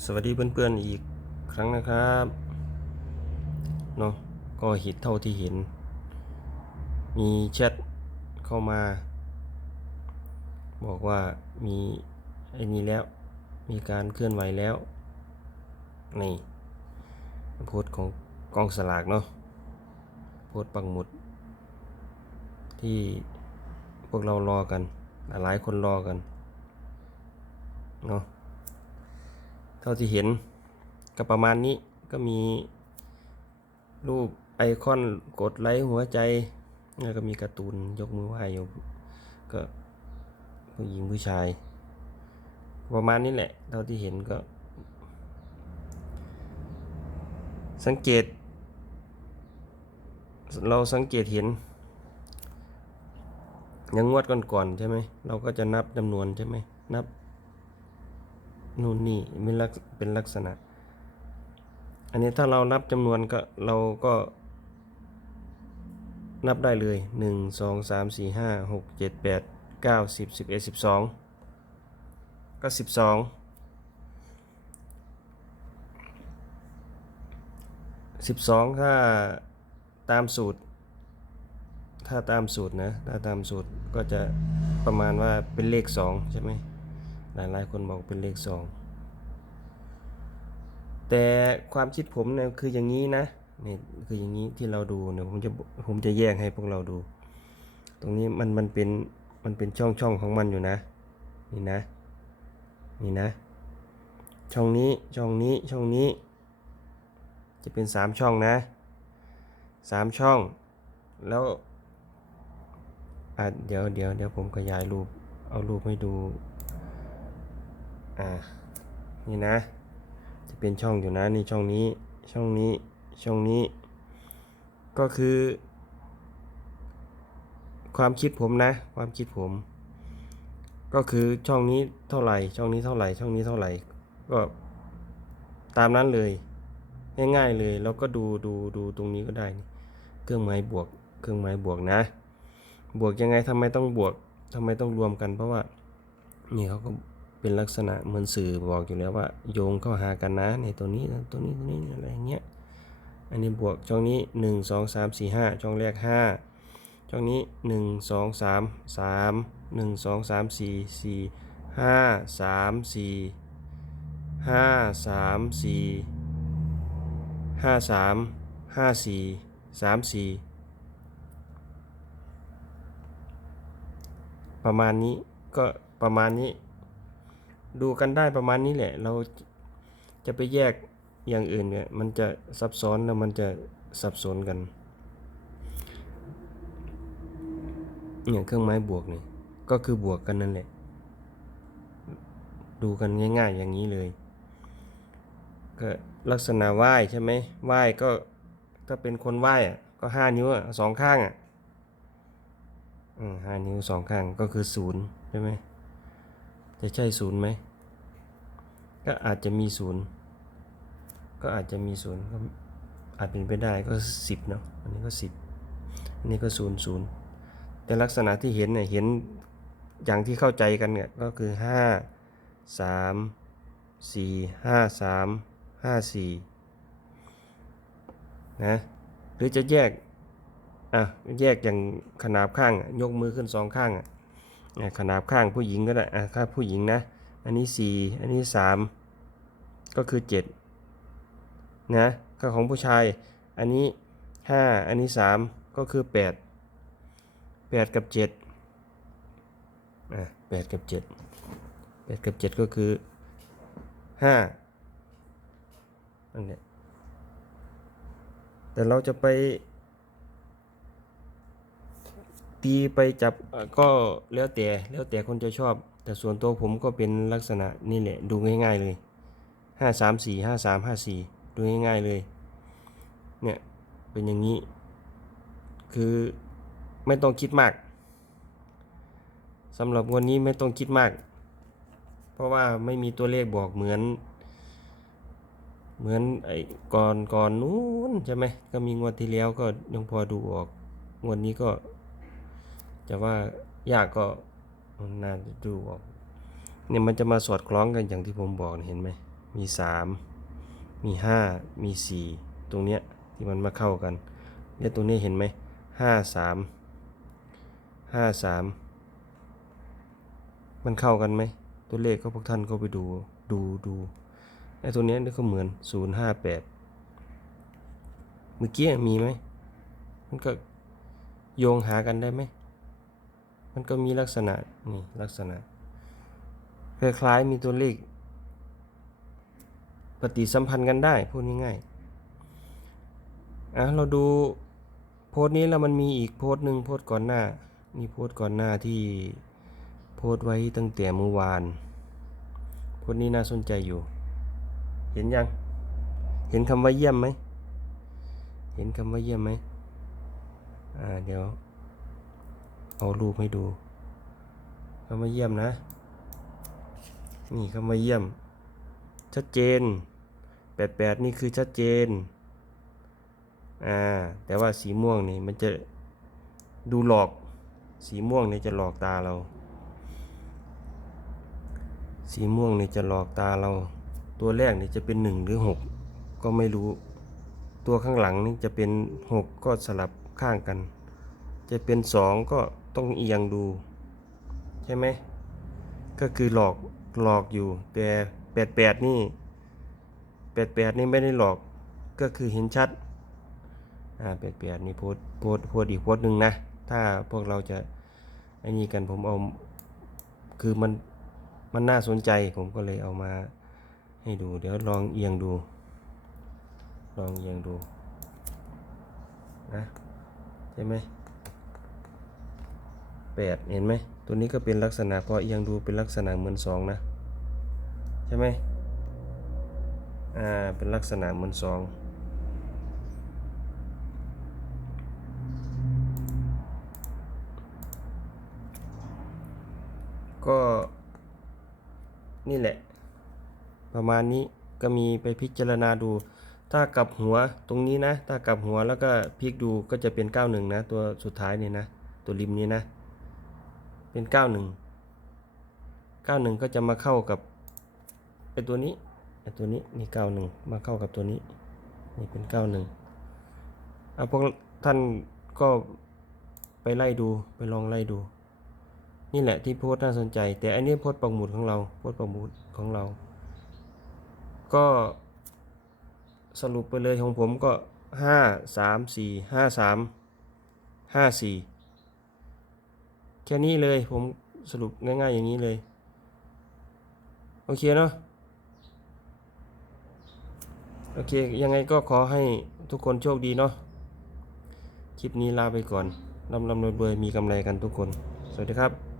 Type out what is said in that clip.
สวัสดีเพื่อนๆอีกครั้งนะครับเนาะก็เห็นเท่าที่เห็น มีแชทเข้ามา บอกว่ามีไอ้นี้แล้วมีการเคลื่อนไหวแล้วนี่โพสของกองสลากเนาะโพสปังหมุด ที่พวกเรารอกัน หลายคนรอกันเนาะ เท่าที่เห็นก็ประมาณนี้ก็มีรูปไอคอนกดไลค์หัวใจ แล้วก็มีการ์ตูนยกมือไหว้อยู่ก็ผู้หญิงผู้ชาย ประมาณนี้แหละ เท่าที่เห็นก็ สังเกต เราสังเกตเห็นยังงวดก่อนๆใช่ไหมเราก็จะนับจำนวนใช่ไหมนับ นู่นนี่เป็นลักเป็นลักษณะ อันนี้ถ้าเรานับจำนวนก็เราก็นับได้เลยหนึ่งสองสามสี่ห้าหกเจ็ดแปดเก้าสิบสิบเอ็ดสิบสองก็สิบสองสิบสองถ้าตามสูตร ถ้าตามสูตรนะ ถ้าตามสูตรก็จะประมาณว่าเป็นเลขสองใช่ไหม หลายหลายคนบอกเป็นเลขสองแต่ความคิดผมเนี่ยคืออย่างนี้นะนี่คืออย่างนี้ที่เราดูเนี่ยผมจะผมจะแยกให้พวกเราดู ตรงนี้มันมันเป็นมันเป็นช่องช่องของมันอยู่นะ นี่นะ นี่นะ ช่องนี้ช่องนี้ช่องนี้ จะเป็นสามช่องนะสามช่อง แล้วอะเดี๋ยวเดี๋ยวเดี๋ยวผมขยายรูปเอารูปให้ดู อ่า นี่นะ จะเป็นช่องอยู่นะนี่ช่องนี้ ช่องนี้ ช่องนี้ ก็คือ ความคิดผมนะ ความคิดผม ก็คือช่องนี้เท่าไหร่ ช่องนี้เท่าไหร่ ช่องนี้เท่าไหร่ ก็ตามนั้นเลย ง่ายๆเลย แล้วก็ดูดูดูตรงนี้ก็ได้ เครื่องหมายบวก เครื่องหมายบวกนะ บวกยังไงทำไมต้องบวกทำไมต้องรวมกัน เพราะว่า นี่เขาก็ เป็นลักษณะเหมือนสื่อบอกอยู่แล้วว่า โยงเข้าหากันนะในตัวนี้ตัวนี้ตัวนี้อะไรอย่างเงี้ยอันนี้บวกช่องนี้หนึ่งสองสามสี่ห้าช่องแรกห้าช่องนี้หนึ่งสองสามสามหนึ่งสองสามสี่สี่ห้าสามสี่ห้าสามสี่ห้าสามห้าสี่สามสี่ประมาณนี้ก็ประมาณนี้ ดูกันได้ประมาณนี้แหละ เราจะไปแยกอย่างอื่นเนี่ย มันจะซับซ้อนแล้วมันจะสับสนกัน อย่างเครื่องไม้บวกนี่ก็คือบวกกันนั่นแหละ ดูกันง่ายๆอย่างนี้เลย ก็ลักษณะไหว้ใช่ไหมไหว้ก็ถ้าเป็นคนไหว้อะก็ห้านิ้วอะสองข้างอะห้านิ้วสองข้างก็คือศูนย์ใช่ไหม จะใช่ศูนย์ไหม ก็อาจจะมีศูนย์ก็อาจจะมีศูนย์ก็อาจเป็นไปได้ก็สิบเนาะอันนี้ก็สิบอันนี้ก็ศูนย์ศูนย์แต่ลักษณะที่เห็นเนี่ยเห็นอย่างที่เข้าใจกันเนี่ยก็คือห้าสามสี่ห้าสามห้าสี่นะหรือจะแยกอะแยกอย่างขนาบข้างยกมือขึ้นสองข้างอะ ขนาบข้างผู้หญิงก็ได้อะถ้าผู้หญิงนะ อันนี้สี่อันนี้สามก็คือเจ็ดนะก็ของผู้ชาย อันนี้ห้าอันนี้สามก็คือแปดแปดกับเจ็ดอะแปดกับเจ็ดแปดกับเจ็ดก็คือห้านั่นแหละแต่เราจะไป ตีไปจับก็แล้วแต่แล้วแต่คนจะชอบ แต่ส่วนตัวผมก็เป็นลักษณะนี่แหละดูง่าย ๆเลยห้าสามสี่ห้าสามห้าสี่ดูง่ายๆเลย เนี่ยเป็นอย่างนี้ คือไม่ต้องคิดมากสำหรับวันนี้ไม่ต้องคิดมาก เพราะว่าไม่มีตัวเลขบอกเหมือน เหมือนไอ้ก่อนก่อนนู้นใช่ไหมก็มีงวดที่แล้วก็ยังพอดูออกงวดนี้ก็ จะว่ายากก็น่าจะดูออกเนี่ยมันจะมาสอดคล้องกันอย่างที่ผมบอกเห็นไหมมีสามมีห้ามีสี่ตรงเนี้ยที่มันมาเข้ากันเนี่ยตรงนี้เห็นไหมห้าสามห้าสามมันเข้ากันไหมตัวเลขก็พวกท่านก็ไปดูดูดูไอ้ตัวเนี้ยนี่ก็เหมือนศูนย์ห้าแปดเมื่อกี้มีไหมมันก็โยงหากันได้ไหม มันก็มีลักษณะนี่ลักษณะคล้ายๆมีตัวเลข ปฏิสัมพันธ์กันได้พูดง่ายๆอะเราดูโพสต์นี้แล้วมันมีอีกโพสต์หนึ่งโพสต์ก่อนหน้ามีโพสต์ก่อนหน้าที่โพสต์ไว้ตั้งแต่เมื่อวานโพสต์นี้น่าสนใจอยู่ เห็นยัง เห็นคำว่าเยี่ยมไหมเห็นคำว่าเยี่ยมไหมอ่าเดี๋ยว เอารูปให้ดูคำว่าเยี่ยมนะ นี่คำว่าเยี่ยม ชัดเจน 88 นี่คือชัดเจน อ่า แต่ว่าสีม่วงนี่มันจะดูหลอก สีม่วงนี่จะหลอกตาเรา สีม่วงนี่จะหลอกตาเรา ตัวแรกนี่จะเป็น 1 หรือ 6 ก็ไม่รู้ ตัวข้างหลังนี่จะเป็น 6 ก็สลับข้างกัน จะเป็น 2 ก็ ต้องเอียงดู ใช่ไหม ก็คือหลอกหลอกอยู่ แต่แปดแปดนี่แปดแปดนี่ไม่ได้หลอกก็คือเห็นชัดอ่าแปดแปดนี่โพสโพสโพสอีกโพสหนึ่งนะ ถ้าพวกเราจะไอ้นี่กันผมเอาคือมันมันน่าสนใจผมก็เลยเอามาให้ดู เดี๋ยวลองเอียงดู ลองเอียงดูนะใช่ไหม แปดเห็นไหม ตัวนี้ก็เป็นลักษณะพอเอียงดูเป็นลักษณะเหมือนสองนะ ใช่ไหมอ่า เป็นลักษณะเหมือนสองก็นี่แหละ ประมาณนี้ก็มีไปพิจารณาดู ถ้ากลับหัวตรงนี้นะ ถ้ากลับหัวแล้วก็พลิกดูก็จะเป็น 91 นะ ตัวสุดท้ายนี่นะ ตัวริมนี้นะ เป็น 91 91 ก็จะมาเข้ากับไอตัวนี้ไอตัวนี้นี่91 มาเข้ากับตัวนี้นี่เป็น 91เอาพวกท่านก็ไปไล่ดูไปลองไล่ดู นี่แหละที่โพสน่าสนใจ แต่อันนี้โพสปักหมุดของเราโพสปักหมุดของเรา ก็สรุปไปเลยของผมก็ห้าสามสี่ห้าสามห้าสี่ ค่นี้เลยผมสรุปง่ายๆอย่างนี้เลย โอเคเนาะโอเค ยังไงก็ขอให้ทุกคนโชคดีเนาะคลิปนี้ลาไปก่อนลำลำรวยๆมีกำไรกันทุกคน สวัสดีครับ